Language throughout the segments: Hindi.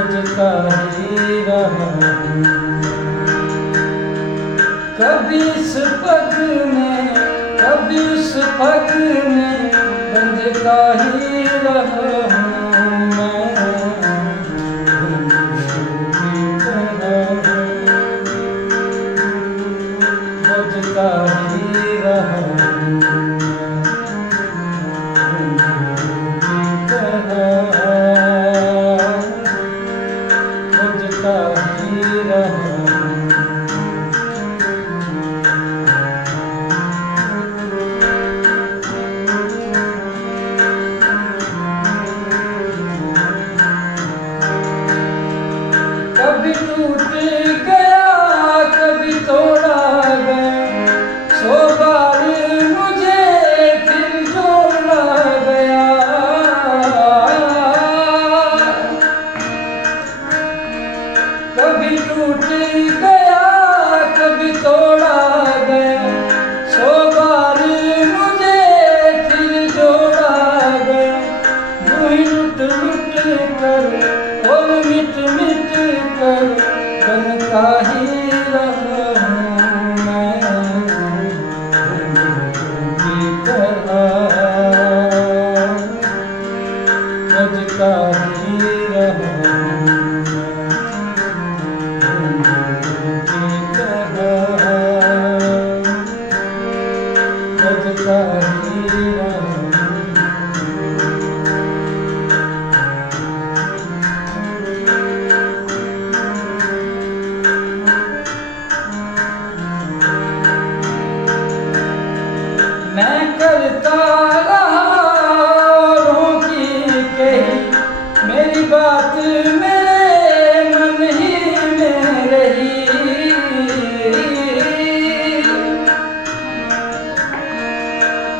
बजता ही रहा हूँ। कभी इस पग में कभी उस पग में बंधता ही रहा हूँ मैं, बजता ही रहा हूँ। कभी टूट गया कभी तोड़ा गया, 100 बार मुझे फिर जोड़ा गया। कभी टूट गया कभी तोड़ा गया, 100 बार मुझे फिर जोड़ा गया। यूं ही लुट लुट कर और मिट मिट कर बनता ही रहा हूँ मैं, की तरह बजता ही रहा हूँ मैं, की तरह बजता ही रहा हूँ। मैं करता रहा औरों की कही, मेरी बात मेरे मन ही में रही।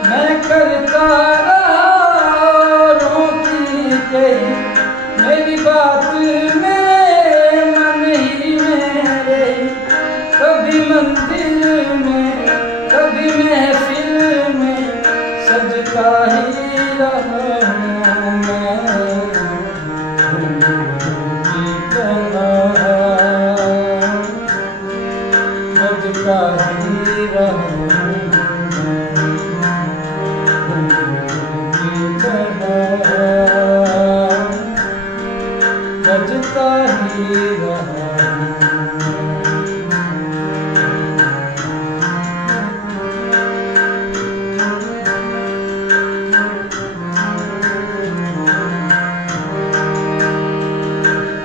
मैं करता रहा औरों की कही, मेरी बात मेरे मन ही में रही। कभी मंदिर में कभी महफिल में सजता ही रहा हूँ मैं, की तरह बजता ही रहा हूँ मैं, की तरह बजता ही रहा हूँ।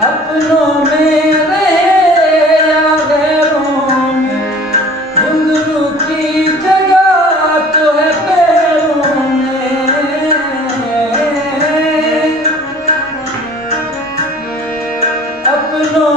अपनों में रहे या गैरों में, घुंघरू की जगह तो है पैरों में। अपनों